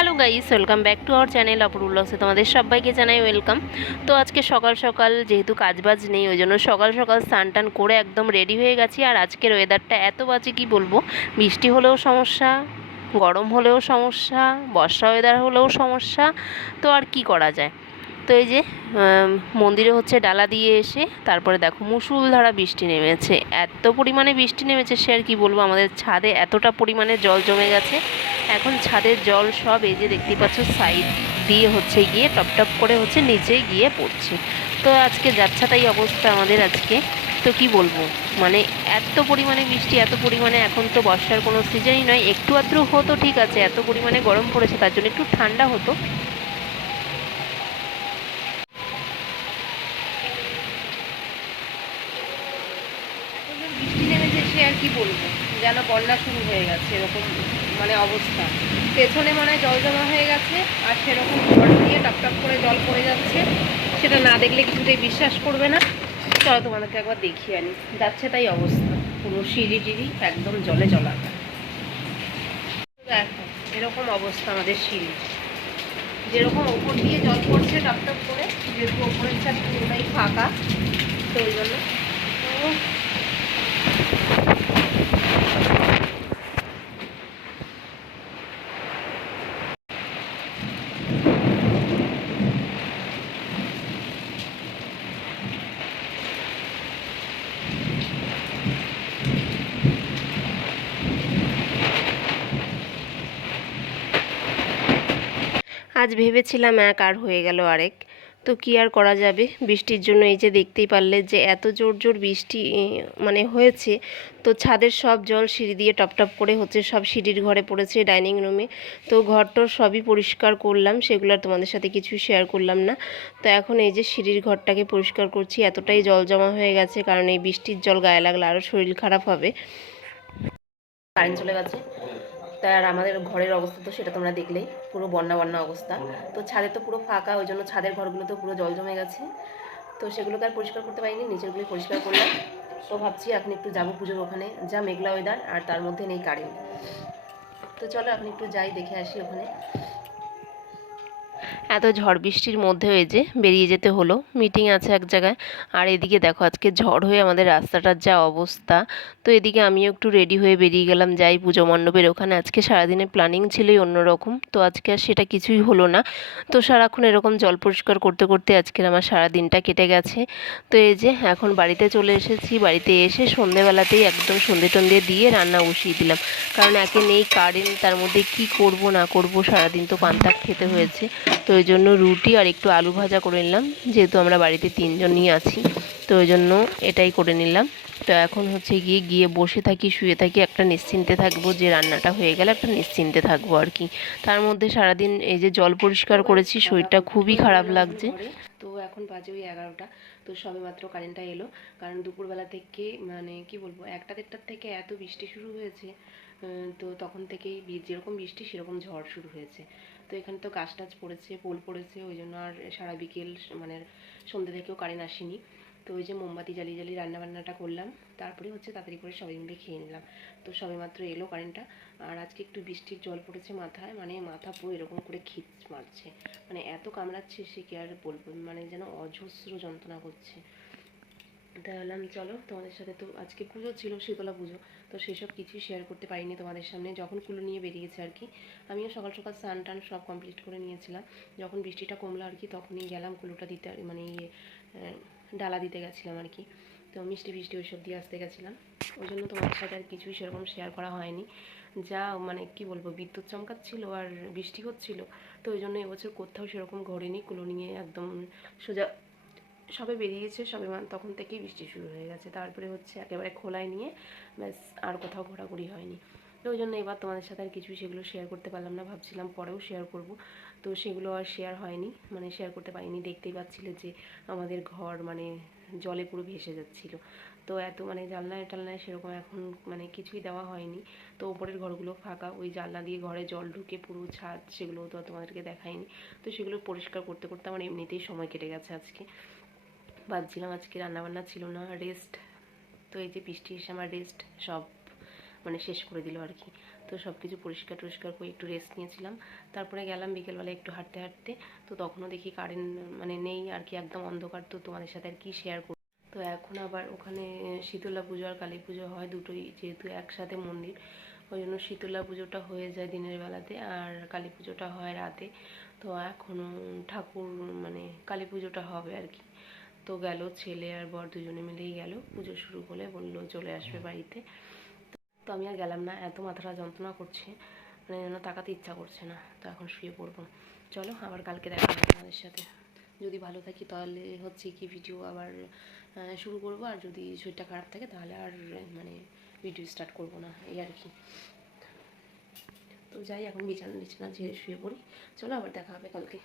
Hello guys, welcome back to our channel অপরূপ ব্লগসে তোমাদের সবাইকে জানাই ওয়েলকাম। তো আজকে সকাল সকাল যেহেতু কাজবাজ নেই, ওই জন্য সকাল সকাল স্নান টান করে একদম রেডি হয়ে গেছি। আর আজকের ওয়েদারটা এত বাজে কি বলবো, বৃষ্টি হলেও সমস্যা, গরম হলেও সমস্যা, বর্ষা ওয়েদার হলেও সমস্যা। তো আর কি করা যায়। তো এই যে মন্দিরে হচ্ছে ডালা দিয়ে এসে তারপরে দেখো মুষলধারা বৃষ্টি নেমেছে, এত পরিমাণে বৃষ্টি নেমেছে সে আর কি বলবো। আমাদের ছাদে এতটা পরিমাণে জল জমে গেছে, এখন ছাদের জল সব এই যে দেখতে পাচ্ছ সাইড দিয়ে হচ্ছে গিয়ে টপ টপ করে হচ্ছে নিচে গিয়ে পড়ছে। তো আজকে যাচ্ছা তাই অবস্থা আমাদের আজকে। তো কি বলবো, মানে এত পরিমাণে বৃষ্টি, এত পরিমাণে, এখন তো বর্ষার কোনো সিজনই নয়, একটু আধটু হতো ঠিক আছে, এত পরিমাণে গরম পড়েছে তার জন্য একটু ঠান্ডা হতো। বৃষ্টি নেমেছে সে আর কি বলবো, যেন বন্যা শুরু হয়ে গেছে এরকম মানে অবস্থা। পেছনে মনে হয় জল জমা হয়ে গেছে, আর সেরকম ঝড় দিয়ে টপ টপ করে জল পড়ে যাচ্ছে, সেটা না দেখলে কিছুতেই বিশ্বাস করবে না। চলো তোমাদেরকে একবার দেখিয়ে আনি। যাচ্ছে তাই অবস্থা, পুরো সিঁড়ি টিড়ি একদম জলে জলাকার। দেখো এরকম অবস্থা আমাদের সিঁড়ি, যেরকম ওপর দিয়ে জল পড়ছে টপ টপ করে, যেহেতু ওপরের ছাদ পুরোটাই ফাঁকা, তো ওই জন্য আজ ভেবেছিলাম এক, আর হয়ে গেল আরেক। তো কী আর করা যাবে, বৃষ্টির জন্য এই যে দেখতেই পারলে যে এত জোর জোর বৃষ্টি মানে হয়েছে। তো ছাদের সব জল সিঁড়ি দিয়ে টপ টপ করে হচ্ছে সব সিঁড়ির ঘরে পড়েছে, ডাইনিং রুমে। তো ঘরটর সবই পরিষ্কার করলাম, সেগুলো আর তোমাদের সাথে কিছু শেয়ার করলাম না। তো এখন এই যে সিঁড়ির ঘরটাকে পরিষ্কার করছি, এতটাই জল জমা হয়ে গেছে, কারণ এই বৃষ্টির জল গায়ে লাগলে আরও শরীর খারাপ হবে। কারেন্ট চলে গেছে, তাই আর আমাদের ঘরের অবস্থা তো সেটা তোমরা দেখলেই, পুরো বন্যা বন্যা অবস্থা। তো ছাদে তো পুরো ফাঁকা, ওই জন্য ছাদের ঘরগুলো তো পুরো জল জমে গেছে। তো সেগুলোকে আর পরিষ্কার করতে পারিনি, নিচেরগুলোই পরিষ্কার করলাম। তো ভাবছি এখন একটু যাবো পুজোর ওখানে, যা মেঘলা ওয়েদার, আর তার মধ্যে নেই কারেন্ট। তো চলো এখন একটু যাই, দেখে আসি ওখানে। এত ঝড় বৃষ্টির মধ্যে এই যে বেরিয়ে যেতে হলো, মিটিং আছে এক জায়গায়। আর এদিকে দেখো আজকে ঝড় হয়ে আমাদের রাস্তাটার যা অবস্থা। তো এদিকে আমিও একটু রেডি হয়ে বেরিয়ে গেলাম, যাই পুজো মণ্ডপের ওখানে। আজকে সারাদিনের প্ল্যানিং ছিলই অন্যরকম, তো আজকে আর সেটা কিছুই হলো না। তো সারাক্ষণ এরকম জল পরিষ্কার করতে করতে আজকের আমার সারা দিনটা কেটে গেছে। তো এই যে এখন বাড়িতে চলে এসেছি, বাড়িতে এসে সন্ধেবেলাতেই একদম সন্ধে টন্ধে দিয়ে রান্না বসিয়ে দিলাম। কারণ একে নেই কারেন্ট, তার মধ্যে কি করব না করব, সারাদিন তো পান্তা খেতে হয়েছে। তো ওই জন্য রুটি আর একটু আলু ভাজা করে নিলাম, যেহেতু আমরা বাড়িতে তিনজনই আছি, তো ওই জন্য এটাই করে নিলাম। তো এখন হচ্ছে গিয়ে গিয়ে বসে থাকি, শুয়ে থাকি, একটা নিশ্চিন্তে থাকবো যে রান্নাটা হয়ে গেলে একটা নিশ্চিন্তে থাকবো আর কি। তার মধ্যে সারাদিন এই যে জল পরিষ্কার করেছি, শরীরটা খুবই খারাপ লাগছে। তো এখন বাজে ওই 11টা। তো সবে মাত্র কারেন্টটা এলো, কারণ দুপুরবেলা থেকে মানে কি বলবো, 1টা-1:30টার থেকে এত বৃষ্টি শুরু হয়েছে। তো তখন থেকেই যেরকম বৃষ্টি সেরকম ঝড় শুরু হয়েছে। তো এখানে তো গাছ টাছ পড়েছে, পোল পড়েছে, ওই জন্য আর সারা বিকেল মানে সন্ধ্যে থেকেও কারেন্ট আসেনি। তো ওই যে মোমবাতি জ্বালিয়ে জ্বালিয়ে রান্নাবান্নাটা করলাম, তারপরে হচ্ছে তাড়াতাড়ি করে সবাই মিলে খেয়ে নিলাম। তো সবে মাত্র এলো কারেন্টটা। আর আজকে একটু বৃষ্টির জল পড়েছে মাথায়, মানে মাথা পুরো এরকম করে খিচ মারছে, মানে এত কামড়াচ্ছে সে কি আর বলবো, মানে যেন অজস্র যন্ত্রণা করছে। তাই বললাম চলো তোমাদের সাথে, তো আজকে পুজো ছিল, শীতলা পুজো, তো সেসব কিছুই শেয়ার করতে পারিনি তোমাদের সামনে। যখন কুলো নিয়ে বেরিয়েছে আর কি, আমিও সকাল সকাল স্নান টান সব কমপ্লিট করে নিয়েছিলাম। যখন বৃষ্টিটা কমলো আর কি, তখনই গেলাম কুলোটা দিতে, মানে ডালা দিতে গেছিলাম আর কি। তো মিষ্টি ফিষ্টি ওইসব দিয়ে আসতে গেছিলাম, ওই জন্য তোমাদের সাথে আর কিছুই সেরকম শেয়ার করা হয়নি। যা মানে কি বলবো, বিদ্যুৎ চমকাচ্ছিল আর বৃষ্টি হচ্ছিল, তো ওই জন্য এবছর কোথাও সেরকম ঘোরেনি, কুলো নিয়ে একদম সোজা সবে বেরিয়েছে, সবে তখন থেকেই বৃষ্টি শুরু হয়ে গেছে। তারপরে হচ্ছে একেবারে খোলায় নিয়ে ব্যাস, আর কোথাও ঘোরাঘুরি হয়নি। তো ওই জন্য এবার তোমাদের সাথে আর কিছুই সেগুলো শেয়ার করতে পারলাম না, ভাবছিলাম পরেও শেয়ার করব, তো সেগুলো আর শেয়ার হয়নি, মানে শেয়ার করতে পারিনি। দেখতেই পাচ্ছিলে যে আমাদের ঘর মানে জলে পুরো ভেসে যাচ্ছিল। তো এত মানে জানলায় টালনায় সেরকম এখন মানে কিছুই দেওয়া হয়নি। তো ওপরের ঘরগুলো ফাঁকা, ওই জানলা দিয়ে ঘরে জল ঢুকে পুরো ছাদ, সেগুলো তো তোমাদেরকে দেখায়নি। তো সেগুলো পরিষ্কার করতে করতে আমার এমনিতেই সময় কেটে গেছে আজকে। ভাবছিলাম আজকে রান্নাবান্না ছিল না, রেস্ট। তো এই যে বৃষ্টি এসে আমার রেস্ট সব মানে শেষ করে দিল আর কি। তো সব কিছু পরিষ্কার টরিষ্কার করে একটু রেস্ট নিয়েছিলাম। তারপরে গেলাম বিকেলবেলা একটু হাঁটতে হাঁটতে। তো তখনও দেখি কারেন্ট মানে নেই আর কি, একদম অন্ধকার। তো তোমাদের সাথে আর কি শেয়ার করব। তো এখন আবার ওখানে শীতলা পুজো আর কালী পুজো হয় দুটোই, যেহেতু একসাথে মন্দির, ওই জন্য শীতলা পুজোটা হয়ে যায় দিনের বেলাতে আর কালী পুজোটা হয় রাতে। তো এখনও ঠাকুর মানে কালী পুজোটা হবে আর কি। তো গেল ছেলে আর বর দুজনে মিলেই গেল, পুজো শুরু হলে বললো চলে আসবে বাড়িতে। তো আমি আর গেলাম না, এত মাথাটা যন্ত্রণা করছে, মানে যেন তাকাতে ইচ্ছা করছে না। তো এখন শুয়ে পড়বো। চলো আবার কালকে দেখা হবে তোমাদের সাথে। যদি ভালো থাকি তাহলে হচ্ছে কি ভিডিও আবার শুরু করব, আর যদি শরীরটা খারাপ থাকে তাহলে আর মানে ভিডিও স্টার্ট করব না, এই আর কি। তো যাই এখন বিছানা ঝেড়ে শুয়ে পড়ি। চলো আবার দেখা হবে কালকে।